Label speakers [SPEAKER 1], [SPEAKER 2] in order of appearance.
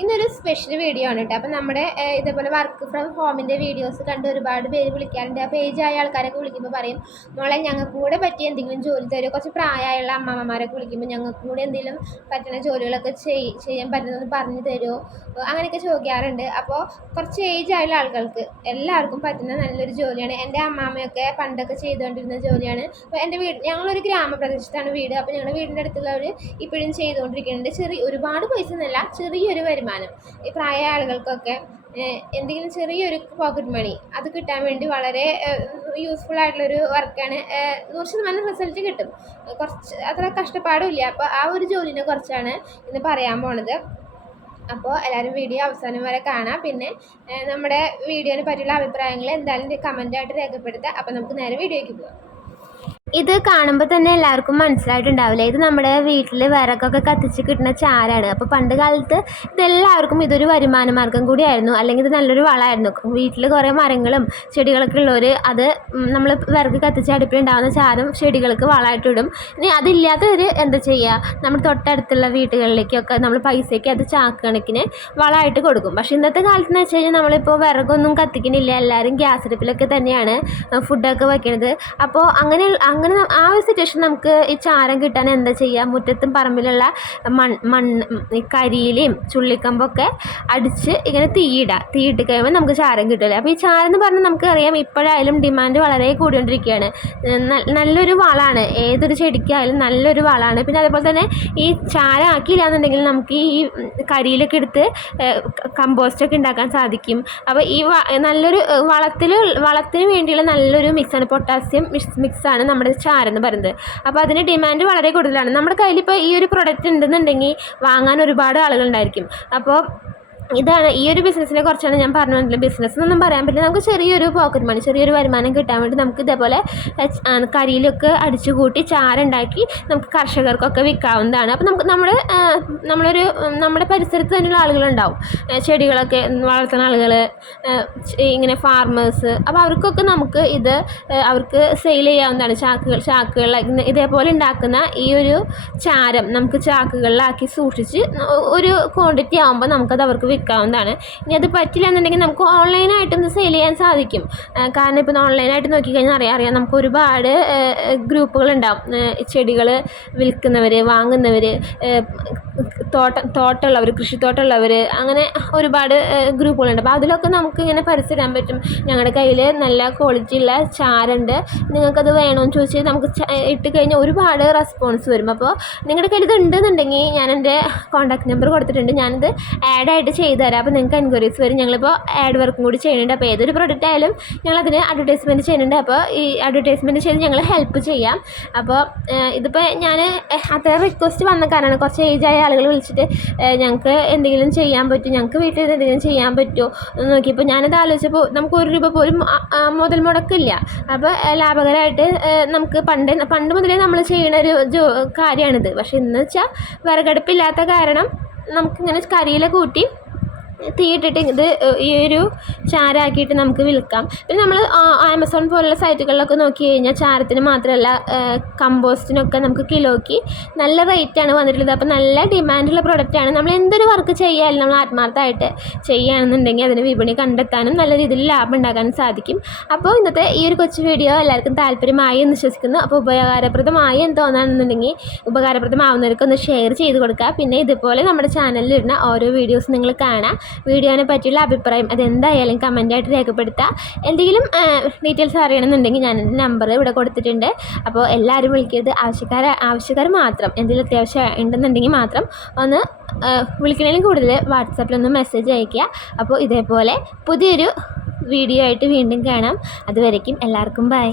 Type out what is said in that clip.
[SPEAKER 1] ഇന്നൊരു special video ആണ് കേട്ടോ അപ്പം നമ്മുടെ ഇതേപോലെ വർക്ക് ഫ്രം ഹോമിന്റെ വീഡിയോസ് കണ്ട് ഒരുപാട് പേര് വിളിക്കാറുണ്ട്. ആ ആയ ആൾക്കാരൊക്കെ വിളിക്കുമ്പോൾ പറയും മോളെ ഞങ്ങൾക്ക് കൂടെ പറ്റിയ എന്തെങ്കിലും ജോലി തരുമോ? കുറച്ച് പ്രായമായുള്ള അമ്മമാരൊക്കെ വിളിക്കുമ്പോൾ ഞങ്ങൾക്ക് കൂടെ എന്തെങ്കിലും പറ്റുന്ന ജോലികളൊക്കെ ചെയ് ചെയ്യാൻ പറ്റുന്നതെന്ന് പറഞ്ഞു തരുമോ? അങ്ങനെയൊക്കെ ചോദിക്കാറുണ്ട്. അപ്പോൾ കുറച്ച് ഏജ് ആയുള്ള ആളുകൾക്ക് എല്ലാവർക്കും പറ്റുന്ന നല്ലൊരു ജോലിയാണ്. എന്റെ അമ്മാമ്മയൊക്കെ പണ്ടൊക്കെ ചെയ്തുകൊണ്ടിരുന്ന ജോലിയാണ്. അപ്പോൾ എന്റെ വീട് ഞങ്ങളൊരു ഗ്രാമപ്രദേശത്താണ് വീട്. അപ്പോൾ ഞങ്ങളുടെ വീടിന്റെ അടുത്തുള്ളവർ ഇപ്പോഴും ചെയ്തുകൊണ്ടിരിക്കുന്നുണ്ട്. ചെറിയ ഒരുപാട് പൈസ എന്നല്ല ചെറിയൊരു വരുമാനം ഈ പ്രായമായ ആളുകൾക്കൊക്കെ എന്തെങ്കിലും ചെറിയൊരു പോക്കറ്റ് മണി അത് കിട്ടാൻ വേണ്ടി വളരെ യൂസ്ഫുൾ ആയിട്ടുള്ളൊരു വർക്കാണ് നൂറ് ശതമാനം റിസൾട്ട് കിട്ടും. കുറച്ച് അത്ര കഷ്ടപ്പാടുമില്ല. അപ്പോൾ ആ ഒരു ജോലിനെ കുറിച്ചാണ് ഇന്ന് പറയാൻ പോണത്. അപ്പോൾ എല്ലാവരും വീഡിയോ അവസാനം വരെ കാണാം. പിന്നെ നമ്മുടെ വീഡിയോനെ പറ്റിയുള്ള അഭിപ്രായങ്ങൾ എന്തായാലും കമന്റായിട്ട് രേഖപ്പെടുത്തുക. അപ്പോൾ നമുക്ക് നേരെ വീഡിയോയ്ക്ക് പോകാം ഇത് കാണുമ്പോൾ തന്നെ എല്ലാവർക്കും മനസ്സിലായിട്ടുണ്ടാവില്ല? ഇത് നമ്മുടെ വീട്ടിൽ വിറകൊക്കെ കത്തിച്ച് കിട്ടുന്ന ചാരാണ്. അപ്പോൾ പണ്ട് കാലത്ത് ഇതെല്ലാവർക്കും ഇതൊരു വരുമാന മാർഗം കൂടിയായിരുന്നു. അല്ലെങ്കിൽ ഇത് നല്ലൊരു വളമായിരുന്നു. വീട്ടിൽ കുറേ മരങ്ങളും ചെടികളൊക്കെ ഉള്ളവർ അത് നമ്മൾ വിറക് കത്തിച്ച് അടുപ്പിലുണ്ടാകുന്ന ചാരം ചെടികൾക്ക് വളമായിട്ടിടും ഇനി അതില്ലാത്തവർ എന്താ ചെയ്യുക നമ്മുടെ തൊട്ടടുത്തുള്ള വീടുകളിലേക്കൊക്കെ നമ്മൾ പൈസയ്ക്ക് അത് ചാക്ക് കണക്കിന് വളമായിട്ട് കൊടുക്കും. പക്ഷേ ഇന്നത്തെ കാലത്ത് എന്ന് വെച്ച് കഴിഞ്ഞാൽ നമ്മളിപ്പോൾ വിറകൊന്നും കത്തിക്കണില്ല എല്ലാവരും ഗ്യാസ് അടുപ്പിലൊക്കെ തന്നെയാണ് ഫുഡൊക്കെ വയ്ക്കുന്നത് അപ്പോൾ അങ്ങനെ അങ്ങനെ ആ ഒരു സിറ്റുവേഷൻ നമുക്ക് ഈ ചാരം കിട്ടാൻ എന്താ ചെയ്യുക മുറ്റത്തും പറമ്പിലുള്ള മൺ മണ്ണ് ഈ കരിയിലയും ചുള്ളിക്കമ്പൊക്കെ അടിച്ച് ഇങ്ങനെ തീയിടുക തീയിട്ട് കഴിയുമ്പോൾ നമുക്ക് ചാരം കിട്ടില്ല അപ്പോൾ ഈ ചാരം എന്ന് പറഞ്ഞാൽ നമുക്കറിയാം ഇപ്പോഴായാലും ഡിമാൻഡ് വളരെ കൂടിക്കൊണ്ടിരിക്കുകയാണ് നല്ലൊരു വളമാണ് ഏതൊരു ചെടിക്കായാലും നല്ലൊരു വളമാണ് പിന്നെ അതേപോലെ തന്നെ ഈ ചാരം ആക്കിയില്ല എന്നുണ്ടെങ്കിൽ നമുക്ക് ഈ കരിയിലൊക്കെ എടുത്ത് കമ്പോസ്റ്റൊക്കെ ഉണ്ടാക്കാൻ സാധിക്കും. അപ്പോൾ ഈ നല്ലൊരു വളത്തിൽ വളത്തിന് വേണ്ടിയുള്ള നല്ലൊരു മിക്സാണ് പൊട്ടാസ്യം മിക്സ് മിക്സാണ് നമ്മുടെ ചാരം എന്ന് പറയുന്നത്. അപ്പോൾ അതിന് ഡിമാൻഡ് വളരെ കൂടുതലാണ്. നമ്മുടെ കയ്യിലിപ്പോൾ ഈ ഒരു പ്രൊഡക്റ്റ് ഉണ്ടെന്നുണ്ടെങ്കിൽ വാങ്ങാൻ ഒരുപാട് ആളുകളുണ്ടായിരിക്കും അപ്പോൾ ഇതാണ് ഈ ഒരു ബിസിനസ്സിനെ കുറിച്ചാണ് ഞാൻ പറഞ്ഞു വന്നത് ബിസിനസ് എന്നൊന്നും പറയാൻ പറ്റില്ല. നമുക്ക് ചെറിയൊരു പോക്കറ്റ് മണി ചെറിയൊരു വരുമാനം കിട്ടാൻ വേണ്ടി നമുക്ക് ഇതേപോലെ കരിയിലൊക്കെ അടിച്ചു കൂട്ടി ചാരുണ്ടാക്കി നമുക്ക് കർഷകർക്കൊക്കെ വിൽക്കാവുന്നതാണ്. അപ്പോൾ നമുക്ക് നമ്മുടെ നമ്മളൊരു നമ്മുടെ പരിസരത്ത് തന്നെയുള്ള ആളുകളുണ്ടാവും. ചെടികളൊക്കെ വളർത്തുന്ന ആളുകൾ ഇങ്ങനെ ഫാർമേഴ്സ് അപ്പോൾ അവർക്കൊക്കെ നമുക്ക് ഇത് അവർക്ക് സെയിൽ ചെയ്യാവുന്നതാണ്. ചാക്കുകൾ ചാക്കുകളിൽ ഇതേപോലെ ഉണ്ടാക്കുന്ന ഈ ഒരു ചാരം നമുക്ക് ചാക്കുകളിലാക്കി സൂക്ഷിച്ച് ഒരു ക്വാണ്ടിറ്റി ആകുമ്പോൾ നമുക്കത് അവർക്ക് വിൽക്കാവുന്നതാണ് ഇനി അത് പറ്റില്ല എന്നുണ്ടെങ്കിൽ നമുക്ക് ഓൺലൈനായിട്ടും ഇത് സെയിൽ ചെയ്യാൻ സാധിക്കും. കാരണം ഇപ്പം ഓൺലൈനായിട്ട് നോക്കിക്കഴിഞ്ഞാൽ അറിയാം അറിയാം നമുക്ക് ഒരുപാട് ഗ്രൂപ്പുകളുണ്ടാവും. ചെടികൾ വിൽക്കുന്നവർ വാങ്ങുന്നവർ തോട്ടം തോട്ടമുള്ളവർ കൃഷിത്തോട്ടമുള്ളവർ അങ്ങനെ ഒരുപാട് ഗ്രൂപ്പുകളുണ്ട്. അപ്പോൾ അതിലൊക്കെ നമുക്ക് ഇങ്ങനെ പരസ്യമിടാൻ പറ്റും. ഞങ്ങളുടെ കയ്യിൽ നല്ല ക്വാളിറ്റി ഉള്ള ചാരുണ്ട്. നിങ്ങൾക്കത് വേണമെന്ന് ചോദിച്ച് നമുക്ക് ഇട്ട് കഴിഞ്ഞാൽ ഒരുപാട് റെസ്പോൺസ് വരും. അപ്പോൾ നിങ്ങളുടെ കയ്യിൽ ഇത് ഉണ്ടെന്നുണ്ടെങ്കിൽ ഞാൻ എന്റെ കോൺടാക്ട് നമ്പർ കൊടുത്തിട്ടുണ്ട്. ഞാനിത് ആഡായിട്ട് ചെയ്തു തരാം. അപ്പോൾ നിങ്ങൾക്ക് എൻക്വയറീസ് വരും. ഞങ്ങളിപ്പോൾ ആഡ് വർക്കും കൂടി ചെയ്യുന്നുണ്ട്. അപ്പോൾ ഏതൊരു പ്രൊഡക്റ്റ് ആയാലും ഞങ്ങളതിന് അഡ്വർടൈസ്മെന്റ് ചെയ്യുന്നുണ്ട്. അപ്പോൾ ഈ അഡ്വർടൈസ്മെന്റ് ചെയ്ത് ഞങ്ങൾ ഹെൽപ്പ് ചെയ്യാം. അപ്പോൾ ഇതിപ്പോൾ ഞാൻ അത്ര റിക്വസ്റ്റ് വന്ന കാരണമാണ് കുറച്ച് ഏജായ ആളുകൾ വിളിച്ചിട്ട് ഞങ്ങൾക്ക് എന്തെങ്കിലും ചെയ്യാൻ പറ്റും ഞങ്ങൾക്ക് വീട്ടിൽ നിന്ന് എന്തെങ്കിലും ചെയ്യാൻ പറ്റുമോ എന്ന് നോക്കിയപ്പോൾ ഞാനത് ആലോചിച്ചപ്പോൾ നമുക്ക് ഒരു രൂപ പോലും മുതൽ മുടക്കില്ല. അപ്പോൾ ലാഭകരമായിട്ട് നമുക്ക് പണ്ട് പണ്ട് മുതലേ നമ്മൾ ചെയ്യുന്ന ഒരു ജോ കാര്യമാണിത് പക്ഷേ ഇന്ന് വെച്ചാൽ വിറകടുപ്പില്ലാത്ത കാരണം നമുക്കിങ്ങനെ കരിയില കൂട്ടി തീയിട്ടിട്ട് ഇത് ഈ ഒരു ചാരാക്കിയിട്ട് നമുക്ക് വിൽക്കാം. പിന്നെ നമ്മൾ ആമസോൺ പോലുള്ള സൈറ്റുകളിലൊക്കെ നോക്കി കഴിഞ്ഞാൽ ചാരത്തിന് മാത്രമല്ല കമ്പോസ്റ്റിനൊക്കെ നമുക്ക് കിലോയ്ക്ക് നല്ല റേറ്റാണ് വന്നിട്ടുള്ളത്. അപ്പോൾ നല്ല ഡിമാൻഡുള്ള പ്രൊഡക്റ്റാണ് നമ്മൾ എന്തൊരു വർക്ക് ചെയ്യാനും നമ്മൾ ആത്മാർത്ഥമായിട്ട് ചെയ്യുകയാണെന്നുണ്ടെങ്കിൽ അതിന് വിപണി കണ്ടെത്താനും നല്ല രീതിയിൽ ലാഭം ഉണ്ടാക്കാനും സാധിക്കും. അപ്പോൾ ഇന്നത്തെ ഈ ഒരു കൊച്ചു വീഡിയോ എല്ലാവർക്കും താല്പര്യമായി എന്ന് വിശ്വസിക്കുന്നു. അപ്പോൾ ഉപകാരപ്രദമായി എന്ന് തോന്നുകയാണെന്നുണ്ടെങ്കിൽ ഉപകാരപ്രദമാവുന്നവർക്ക് ഒന്ന് ഷെയർ ചെയ്ത് കൊടുക്കുക. പിന്നെ ഇതുപോലെ നമ്മുടെ ചാനലിൽ ഇടുന്ന ഓരോ വീഡിയോസ് നിങ്ങൾ കാണാം വീഡിയോനെ പറ്റിയുള്ള അഭിപ്രായം അതെന്തായാലും കമന്റായിട്ട് രേഖപ്പെടുത്തുക എന്തെങ്കിലും ഡീറ്റെയിൽസ് അറിയണമെന്നുണ്ടെങ്കിൽ ഞാൻ എന്റെ നമ്പർ ഇവിടെ കൊടുത്തിട്ടുണ്ട്. അപ്പോൾ എല്ലാവരും വിളിക്കരുത്. ആവശ്യക്കാർ ആവശ്യക്കാർ മാത്രം എന്തെങ്കിലും അത്യാവശ്യം ഉണ്ടെന്നുണ്ടെങ്കിൽ മാത്രം ഒന്ന് വിളിക്കണേലും കൂടുതൽ വാട്സാപ്പിലൊന്ന് മെസ്സേജ് അയയ്ക്കുക. അപ്പോൾ ഇതേപോലെ പുതിയൊരു വീഡിയോ ആയിട്ട് വീണ്ടും കാണാം. അതുവരയ്ക്കും എല്ലാവർക്കും ബൈ